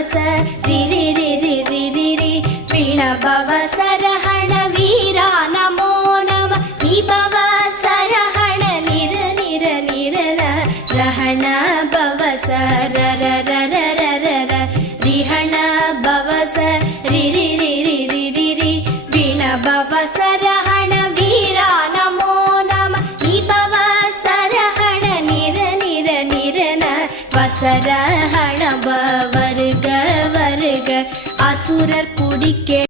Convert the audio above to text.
பவச ரிரி ரிரி ரிரி ரி வீண பவசரஹண வீரா நமோ நம நீ பவசரஹண நிர நிர நிரன ரஹண பவச ரர ரர ரர ரிஹண பவச ரிரி ரிரி ரிரி ரி வீண பவசரஹண வீரா நமோ நம நீ பவசரஹண நிர நிர நிரன வசரஹண வருக வருக அசுரர் குடிக்கே